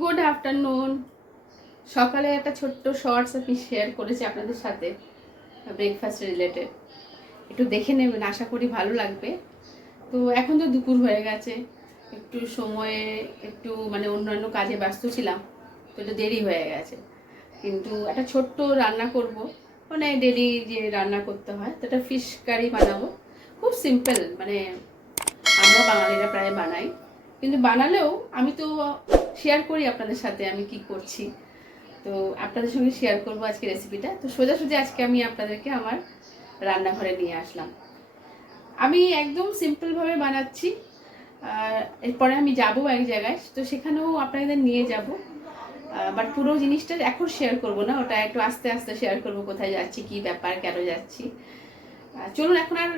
Good afternoon. সকালে একটা ছোট্ট শর্টস আমি শেয়ার করেছি আপনাদের সাথে, ব্রেকফাস্ট রিলেটেড। একটু দেখে নেবেন, আশা করি ভালো লাগবে। তো এখন তো দুপুর হয়ে গেছে, একটু সময়ে একটু অন্যান্য কাজে ব্যস্ত ছিলাম, তো একটু দেরি হয়ে গেছে। কিন্তু একটা ছোট্ট রান্না করব, ডেলি যে রান্না করতে হয়, তো একটা ফিশ কারি বানাবো। খুব সিম্পল, আমরা বাঙালিরা প্রায় বানাই, কিন্তু বানালেও আমি তো শেয়ার করি আপনাদের সাথে আমি কি করছি। তো আপনাদের সঙ্গে শেয়ার করবো আজকে রেসিপিটা। তো সোজাসুজি আজকে আমি আপনাদেরকে আমার রান্নাঘরে নিয়ে আসলাম। আমি একদম সিম্পলভাবে বানাচ্ছি, আর এরপরে আমি যাব এক জায়গায়, তো সেখানেও আপনাদের নিয়ে যাব। বাট পুরো জিনিসটা এখন শেয়ার করব না, ওটা একটু আস্তে আস্তে শেয়ার করব, কোথায় যাচ্ছি, কি ব্যাপার, কেন যাচ্ছি। চলুন এখন আর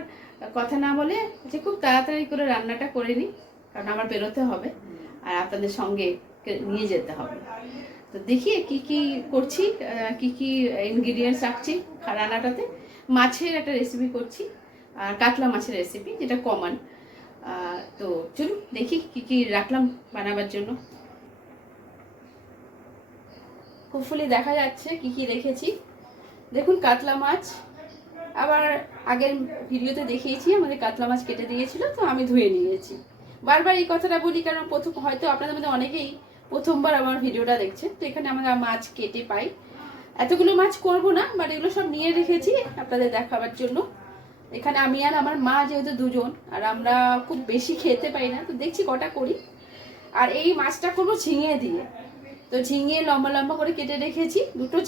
কথা না বলে যে খুব তাড়াতাড়ি করে রান্নাটা করে নিই, কারণ আমার বেরোতে হবে আর আপনাদের সঙ্গে নিয়ে যেতে হবে। তো দেখি কি কি করছি, কি কি ইনগ্রিডিয়েন্টস রাখছি রান্নাটাতে। মাছের একটা রেসিপি করছি, আর কাতলা মাছের রেসিপি, যেটা কমন। তো চলুন দেখি কি কি রাখলাম বানাবার জন্য। হোপফুলি দেখা যাচ্ছে কি কি রেখেছি। দেখুন, কাতলা মাছ, আবার আগের ভিডিওতে দেখিয়েছি আমাদের কাতলা মাছ কেটে দিয়েছিল, তো আমি ধুয়ে নিয়েছি। বারবার এই কথাটা বলি কারণ প্রথম হয়তো আপনাদের মধ্যে অনেকেই প্রথমবার আমার ভিডিওটা দেখছেন। তো এখানে আমরা মাছ কেটে পাই, এতগুলো মাছ করব না, বাট এগুলো সব নিয়ে রেখেছি আপনাদের দেখাবার জন্য। এখানে আমি আর আমার মা যেহেতু দুজন, আর আমরা খুব বেশি খেতে পাই না, তো দেখছি কটা করি। আর এই মাছটা করবো ঝিঙে দিয়ে। তো ঝিঙে লম্বা লম্বা করে কেটে রেখেছি, দুটো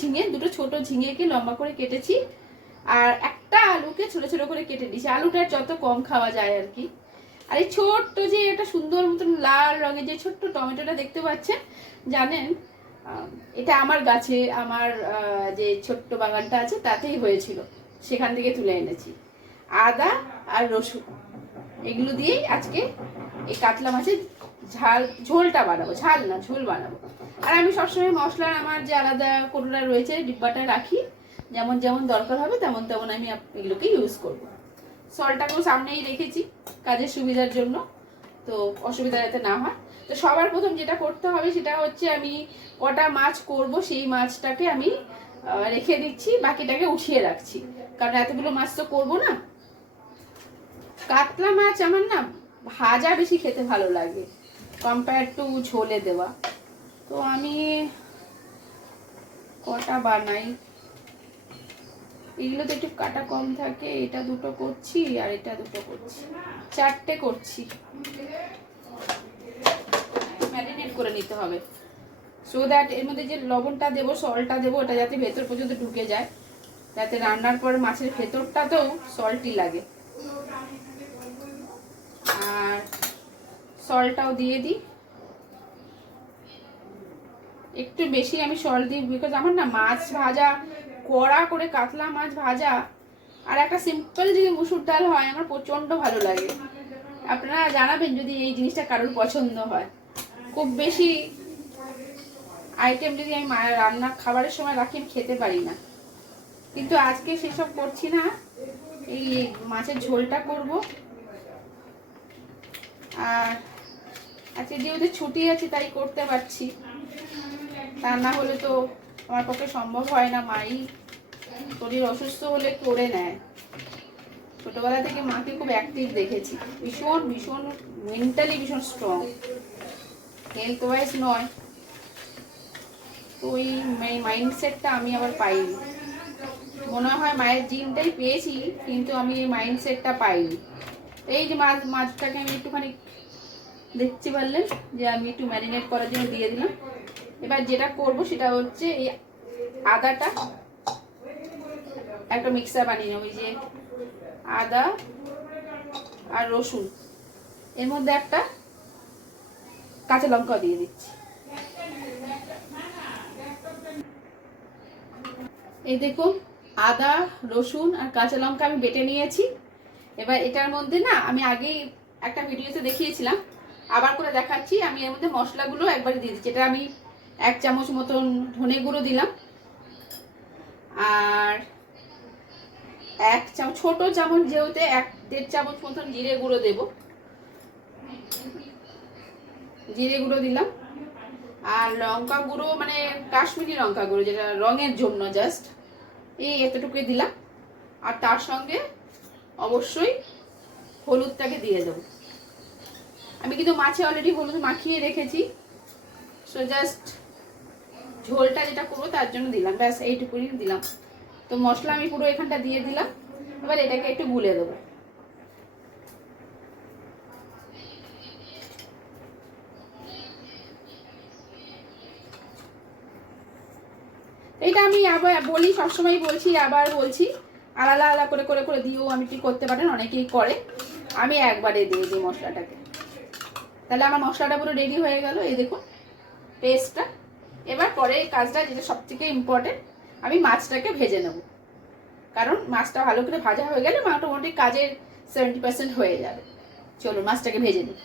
ছোট ঝিঙেকে লম্বা করে কেটেছি। আর একটা আলুকে ছোট ছোট করে কেটে দিয়েছি, আলুটা যত কম খাওয়া যায় আর কি। আর এই ছোট্ট যে একটা সুন্দর মতন লাল রঙের যে ছোট্ট টমেটোটা দেখতে পাচ্ছেন, জানেন এটা আমার গাছে, আমার যে ছোট্ট বাগানটা আছে তাতেই হয়েছিল, সেখান থেকে তুলে এনেছি। আদা আর রসুন এগুলো দিয়েই আজকে এই কাতলা মাছের ঝোলটা বানাবো, ঝাল না ঝোল বানাবো। আর আমি সবসময় মশলার আমার যে আলাদা কোটোটা রয়েছে ডিব্বাটা রাখি, যেমন যেমন দরকার হবে তেমন তেমন আমি এগুলোকে ইউজ করব। সল্টটাকেও সামনেই রেখেছি কাজের সুবিধার জন্য, তো অসুবিধা যাতে না হয়। তো সবার প্রথম যেটা করতে হবে সেটা হচ্ছে, আমি কটা মাছ করব সেই মাছটাকে আমি রেখে দিচ্ছি, বাকিটাকে উঠিয়ে রাখছি, কারণ এতগুলো মাছ তো করবো না। কাতলা মাছ আমার না ভাজা বেশি খেতে ভালো লাগে কম্পেয়ার টু ঝোলে দেওয়া। তো আমি কটা বানাই, এগুলোতে একটু কাটা কম থাকে, এটা দুটো করছি আর এটা দুটো করছি, চারটে করছি। ম্যারিনেট করে নিতে হবে, সো দ্যাট এর মধ্যে যে লবণটা দেবো, সল্টটা দেবো, ওটা যাতে ভেতর পর্যন্ত ঢুকে যায়, যাতে রান্নার পরে মাছের ভেতরটাতেও সল্টই লাগে। আর সল্টটাও দিয়ে দিই, একটু বেশি আমি সল্ট দিই, বিকজ আমার না মাছ ভাজা, কড়া করে কাতলা মাছ ভাজা আর একটা সিম্পল যদি মুসুর ডাল হয়, আমার প্রচণ্ড ভালো লাগে। আপনারা জানাবেন যদি এই জিনিসটা কারোর পছন্দ হয়। খুব বেশি আইটেম যদি আমি রান্না খাবারের সময় রাখি, আমি খেতে পারি না, কিন্তু আজকে সেসব করছি না, এই মাছের ঝোলটা করব। আর আজকে যেহেতু ছুটি আছে তাই করতে পারছি, তা না হলে তো আমার পক্ষে সম্ভব হয় না। মাই শরীর অসুস্থ হলে করে নেয়। ছোটবেলা থেকে মাকে খুব অ্যাক্টিভ দেখেছি, ভীষণ ভীষণ মেন্টালি ভীষণ স্ট্রং, হেলথ ওয়াইজ নয়। তো ওই মাইন্ডসেটটা আমি আবার পাইনি, মনে হয় মায়ের জিনটাই পেয়েছি, কিন্তু আমি এই মাইন্ডসেটটা পাইনি। এই যে মাছটাকে আমি একটুখানি দেখতে পারলেন যে আমি একটু ম্যারিনেট করার জন্য দিয়ে দিলাম। এবার যেটা করব সেটা হচ্ছে, এই আদাটা একটা মিক্সার বানিয়ে নেব। ওই যে আদা আর রসুন, এর মধ্যে একটা কাঁচা লঙ্কা দিয়ে দিচ্ছি। এই দেখুন, আদা রসুন আর কাঁচা লঙ্কা আমি বেটে নিয়েছি। এবার এটার মধ্যে না, আমি আগেই একটা ভিডিওতে দেখিয়েছিলাম, আবার করে দেখাচ্ছি, আমি এর মধ্যে মশলাগুলো একবারে দিয়ে দিচ্ছি। এটা আমি 1 চামচ মতন ধনে গুঁড়ো দিলাম, আর 1 চামচ, ছোট চামচ যেহেতু 1-1.5 চামচ মতন জিরে গুঁড়ো দেব, জিরে গুঁড়ো দিলাম। আর লঙ্কা গুঁড়ো মানে কাশ্মীরি লঙ্কা গুঁড়ো, যেটা রঙের জন্য জাস্ট, এই এতটুকুই দিলাম। আর তার সঙ্গে অবশ্যই হলুদটাকে দিয়ে দেবো। আমি কিন্তু মাছে অলরেডি হলুদ মাখিয়ে রেখেছি, সো জাস্ট ঝোলটা যেটা করবো তার জন্য দিলাম, ব্যাস এইটুকুনি দিলাম। তো মশলা আমি পুরো এখানটা দিয়ে দিলাম। এবার এটাকে একটু গুলে দেবো। এটা আমি আবার বলি, সবসময় বলছি, আবার বলছি, আলাদা আলাদা করে করে করে দিয়েও আমি কি করতে পারেন, অনেকেই করে। আমি একবারে দিয়ে দিই মশলাটাকে। তাহলে আমার মশলাটা পুরো রেডি হয়ে গেল, এই দেখুন পেস্টটা। এবার পরে কাজটা যেটা সব থেকে ইম্পর্টেন্ট, আমি মাছটাকে ভেজে নেব। কারণ মাছটা ভালো করে ভাজা হয়ে গেলে মোটামুটি কাজের 70% হয়ে যাবে। চলুন মাছটাকে ভেজে নিই।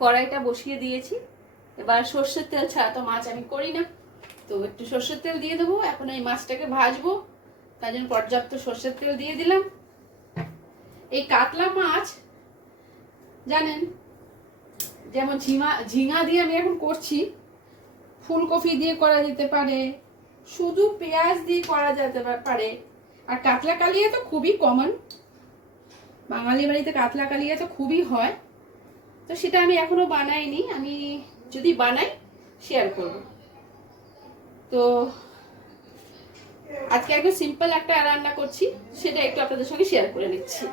কড়াইটা বসিয়ে দিয়েছি। এবার সর্ষের তেল ছাড়া তো মাছ আমি করি না, তো একটু সর্ষের তেল দিয়ে দেবো। এখন এই মাছটাকে ভাজবো, তার জন্য পর্যাপ্ত সর্ষের তেল দিয়ে দিলাম। এই কাতলা মাছ জানেন, যেমন ঝিঙা দিয়ে আমি এখন করছি, ফুলকপি দিয়ে করা যেতে পারে, শুধু পেঁয়াজ দিয়ে করা যেতে পারে। আর কাতলা কালিয়া তো খুবই কমন, বাঙালি বাড়িতে কাতলা কালিয়া তো খুবই হয়। তো সেটা আমি এখনো বানাইনি, আমি যদি বানাই শেয়ার করব। তো আজকে একদম সিম্পল একটা রান্না করছি, সেটা একটু আপনাদের সঙ্গে শেয়ার করে নিচ্ছি।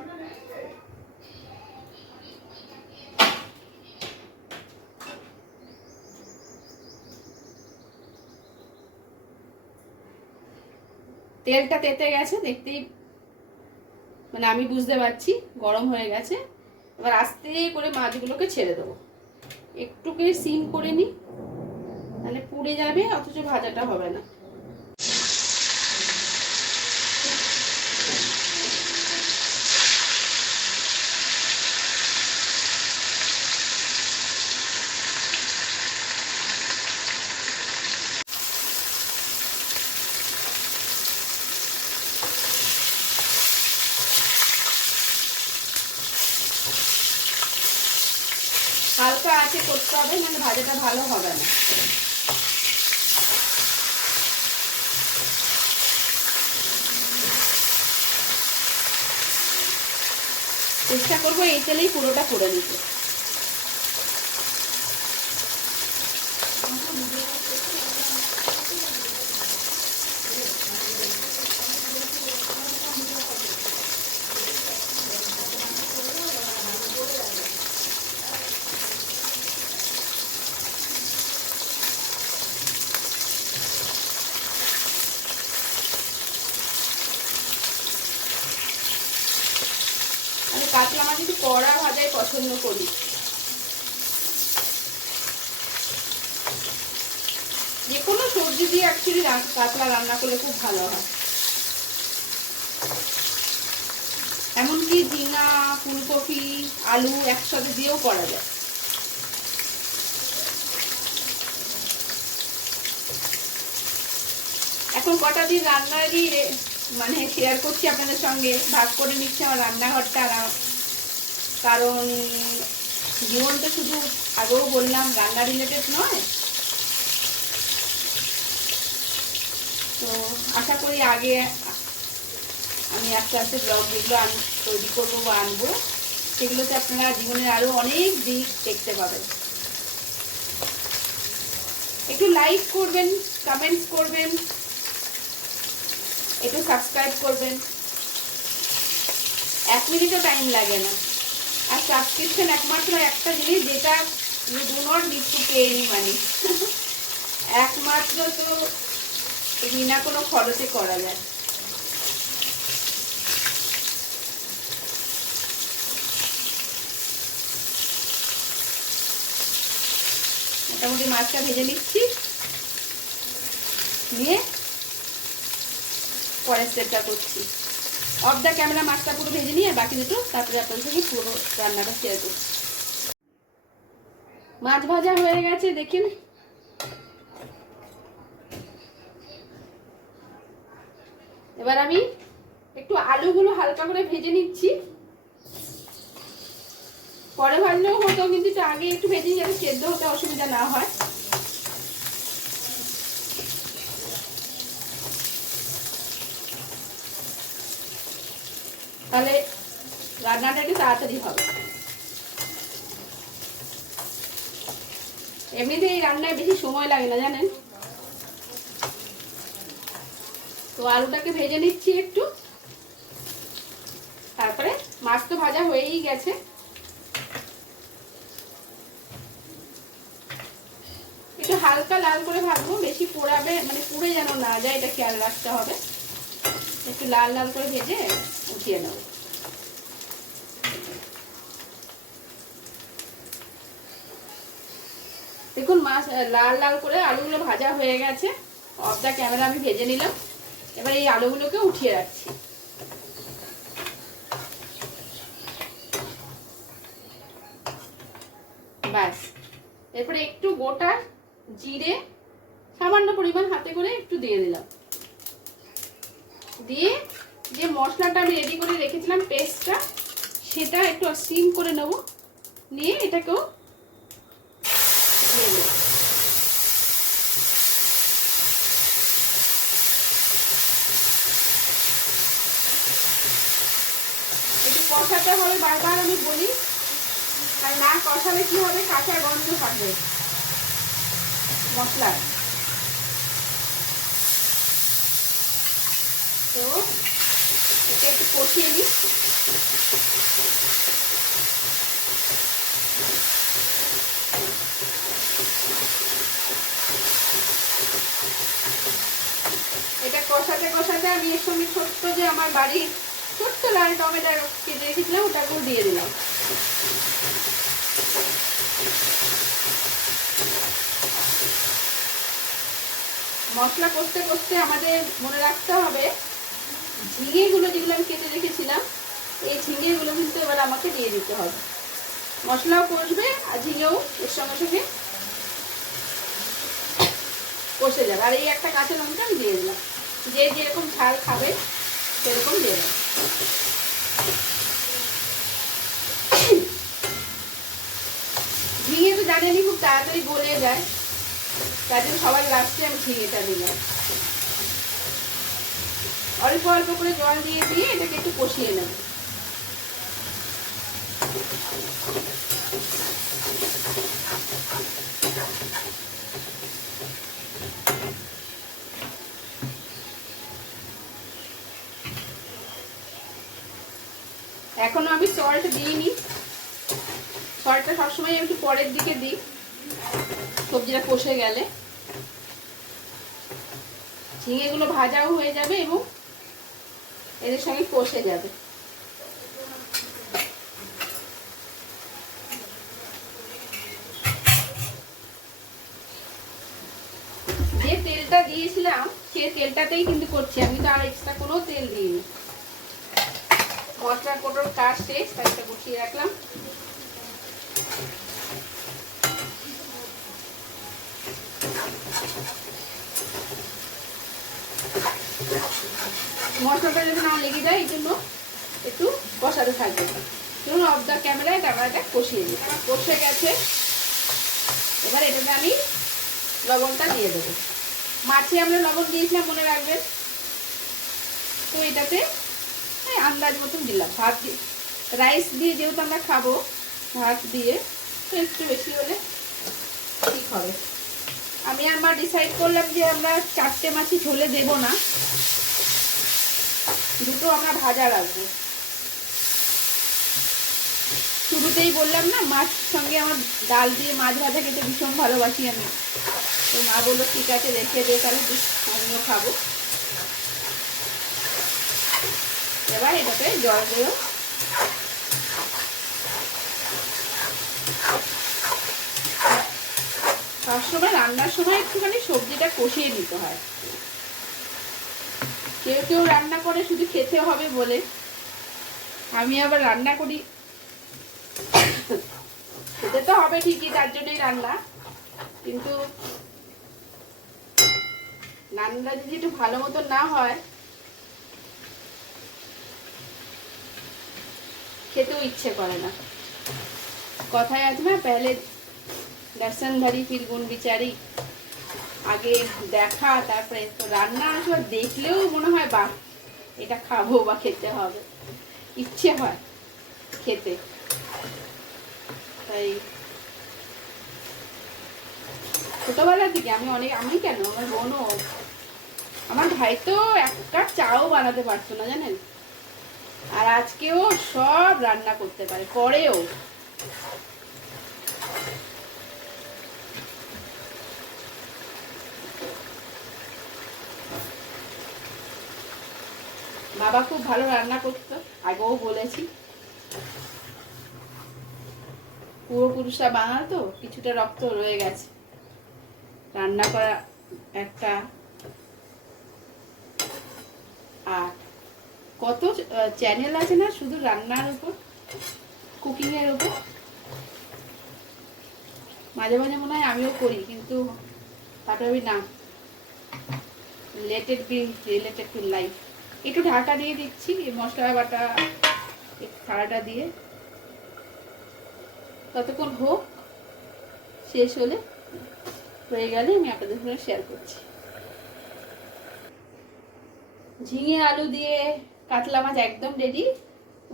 তেলটা তেতে গেছে দেখতেই, মানে আমি বুঝতে পারছি গরম হয়ে গেছে। এবার আস্তে করে মাছগুলোকে ছেড়ে দেবো। একটুকে সিম করে নিই, তাহলে পুড়ে যাবে অথচ ভাজাটা হবে না। হালকা আঁচে করতে হবে, মানে ভাজাটা ভালো হবে না। চেষ্টা করবো এই তেলেই পুরোটা করে নিতে। আমি কাতলা মাছ একটু কড়া ভাজাই পছন্দ করি। যে কোনো সবজি দিয়ে অ্যাকচুয়ালি কাতলা রান্না করলে খুব ভালো হয়। এমনকি ঝিঙা, ফুলকপি, আলু একসাথে দিয়েও করা যায়। এখন কটা দিন রান্নারই মানে শেয়ার করছি আপনাদের সঙ্গে, ভাগ করে নিচ্ছি আমার রান্নাঘরটা। কারণ জীবনটা শুধু, আগেও বললাম, রান্না রিলেটেড নয়। তো আশা করি আগে আমি আস্তে আস্তে ব্লগ যেগুলো তৈরি করবো বা আনবো, সেগুলোতে আপনারা জীবনের আরো অনেক দিক দেখতে পাবেন। একটু লাইক করবেন, কমেন্টস করবেন, একটু সাবস্ক্রাইব করবেন। 1 মিনিটও টাইম লাগে না। আর সাবস্ক্রিপশন একমাত্র একটা জিনিস, যেটা you do not need to pay any money. একমাত্র তো বিনা কোনো খরচে করা যায়। মোটামুটি মাছটা ভেজে নিচ্ছি, নিয়ে পরের স্টেপটা করছি। অফ দ্য ক্যামেরা মাছটা পুরো ভেজে নিয়ে বাকি দুটো তারপরে আপনাদের সঙ্গে পুরো রান্নাটা শেয়ার করছি। মাছ ভাজা হয়ে গেছে দেখেন। এবার আমি একটু আলুগুলো হালকা করে ভেজে নিচ্ছি। পরে ভাজলেও হতো, কিন্তু আগে একটু ভেজে যাতে সেদ্ধ হতে অসুবিধা না হয়। তাহলে রান্নাটা একটু তাড়াতাড়ি হবে। এমনিতে এই রান্নায় বেশি সময় লাগে না জানেন। তো আলুটাকে ভেজে নিচ্ছি একটু, তারপরে মাছ তো ভাজা হয়েই গেছে। একটু হালকা লাল করে ভাজবো, বেশি পোড়াবে মানে পুড়ে যেন না যায়, এটা খেয়াল রাখতে হবে। একটু লাল লাল করে ভেজে উঠিয়ে নেব। দেখুন মাছ লাল লাল করে আলুগুলো ভাজা হয়ে গেছে। অফ দ্য ক্যামেরা আমি ভেজে নিলাম। এবার এই আলুগুলোকে উঠিয়ে রাখছি। ব্যাস, এরপরে একটু গোটা জিরে সামান্য পরিমাণ হাতে করে একটু দিয়ে দিলাম। দিয়ে যে মশলাটা আমি রেডি করে রেখেছিলাম পেস্টটা, সেটা একটু সিম করে নেব, নিয়ে এটাকেও দিয়ে দেব। একটু কষাতে হবে, বারবার আমি বলি, আর না কষালে কি হবে, কাঁচা গন্ধ থাকবে মশলার। তো এটা একটু কষিয়ে নিই। এটা কষাতে কষাতে আমি এর সঙ্গে ছোট্ট যে আমার বাড়ির ছোট্ট লাল টমেটো কেটে রেখেছিলাম ওটাকেও দিয়ে দিলাম। মশলা কষতে কষতে আমাদের মনে রাখতে হবে ঝিঙেগুলো যেগুলো আমি কেটে রেখেছিলাম, এই ঝিঙেগুলো কিন্তু এবার আমাকে দিয়ে দিতে হবে। মশলাও কষবে আর ঝিঙেও এর সঙ্গে সঙ্গে কষে যাবে। আর এই একটা কাঁচা লঙ্কা আমি দিয়ে দিলাম, যে যেরকম ঝাল খাবে সেরকম দিয়ে দেব। ঝিঙে তো জানেনি খুব তাড়াতাড়ি গলে যায়, তার জন্য সবার লাস্টে আমি ঝিঙেটা দিলাম। অল্প অল্প করে জল দিয়ে দিয়ে এটাকে একটু কষিয়ে নেব। এখনো আমি সল্ট দিইনি, সল্টটা সবসময় আমি একটু পরের দিকে দিই সবজিটা কষে গেলে। ঝিঙেগুলো ভাজাও হয়ে যাবে এবং এদের সঙ্গে কষে যাবে। যে তেলটা দিয়েছিলাম সেই তেলটাতেই কিন্তু করছি, আমি তো আর এক্সট্রা কোনো তেল দিইনি। মশলার কোটোর কাজ শেষ, তাই এটা বসিয়ে রাখলাম। মশলাটা যাতে না লেগে যায় এই জন্য একটু কষাতে থাকবে। ধরুন অফ দ্য ক্যামেরায় ক্যামেরাটা কষিয়ে দিই। কষে গেছে, এবার এটাতে আমি লবণটা দিয়ে দেবো। মাছে আমরা লবণ দিয়েছিলাম মনে রাখবেন। তো এটাতে আন্দাজ মতন দিলাম। ভাত দিয়ে রাইস দিয়ে যেহেতু আমরা খাবো, ভাত দিয়ে তো একটু বেশি হলে ঠিক হবে। আমি আমার ডিসাইড করলাম যে আমরা 4টে মাছই ঝোলে দেব না, দুটো আমরা ভাজা রাখবো। শুরুতেই বললাম না মাছ সঙ্গে আমার ডাল দিয়ে মাছ ভাজা খেতে ভীষণ ভালোবাসি আমি। তো মা বললো ঠিক আছে রেখে দে, তাহলে আমিও খাবো। এবার এটাতে জল দেব। সবসময় রান্নার সময় একটুখানি সবজিটা কষিয়ে নিতে হয়। কেউ কেউ রান্না করে শুধু খেতে হবে বলে, আমি আবার রান্না করি খেতে তো হবে ঠিকই, তার জন্যই রান্না। কিন্তু রান্নাটা যদি একটু ভালো মতো না হয় খেতেও ইচ্ছে করে না। কথায় আছে না, पहले दर्शन धरी फिर गुण বিচারি। আগে দেখা তারপরে তো রান্না আসলে দেখলেও মনে হয় বাহ এটা খাবো বা খেতে হবে, ইচ্ছে হয় খেতে। তাই ছোটবেলা থেকে আমি কেন, আমার বোনও, আমার ভাই তো এক কাপ চাও বানাতে পারতো না জানেন, আর আজকেও সব রান্না করতে পারে, করেও। বাবা খুব ভালো রান্না করতো, আগেও বলেছি। পূর্বপুরুষরা বানাতো, কিছুটা রক্ত রয়ে গেছে রান্না করা একটা। আর কত চ্যানেল আছে না শুধু রান্নার উপর, কুকিং এর উপর। মাঝে মাঝে মনে হয় আমিও করি, কিন্তু ভাবি না, let it be related to life. একটু ঢাকা দিয়ে দিচ্ছি মশলা বাটা থালাটা দিয়ে, ততক্ষণ হোক, শেষ হলে হয়ে গেলে আমি আপনাদের সঙ্গে শেয়ার করছি। ঝিঙে আলু দিয়ে কাতলা মাছ একদম রেডি।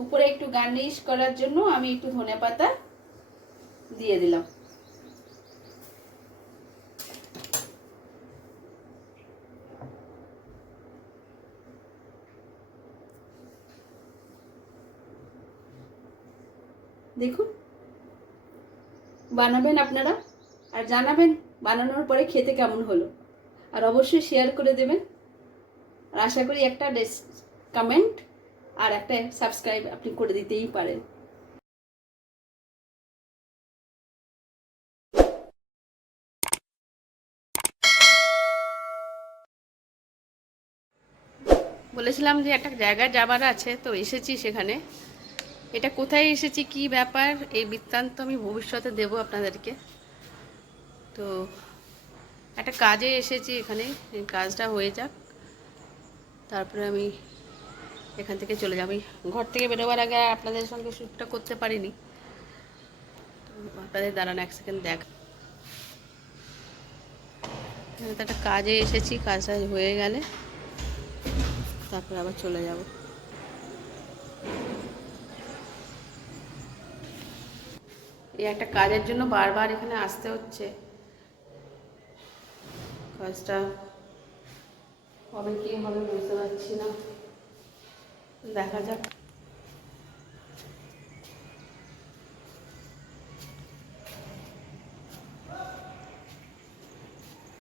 উপরে একটু গার্নিশ করার জন্য আমি একটু ধনেপাতা দিয়ে দিলাম। দেখুন, বানাবেন আপনারা আর জানাবেন বানানোর পরে খেতে কেমন হলো, আর অবশ্যই শেয়ার করে দেবেন। আর আশা করি একটা কমেন্ট আর একটা সাবস্ক্রাইব আপনি করে দিতেই পারেন। বলেছিলাম যে একটা জায়গায় যাবার আছে, তো এসেছি সেখানে। এটা কোথায় এসেছি, কি ব্যাপার, এই বৃত্তান্ত আমি ভবিষ্যতে দেব আপনাদেরকে। তো একটা কাজে এসেছি এখানে, এই কাজটা হয়ে যাক, তারপরে আমি এখান থেকে চলে যাব। আমি ঘর থেকে বেরোবার আগে আপনাদের সঙ্গে শ্যুটটা করতে পারিনি, আপনাদের দাঁড়ান এক সেকেন্ড দেখ। একটা কাজে এসেছি, কাজটা হয়ে গেলে তারপরে আবার চলে যাব। এই একটা কাজের জন্য বারবার এখানে আসতে হচ্ছে, কাজটা কবে কি হবে বুঝতে পারছি না, দেখা যাক।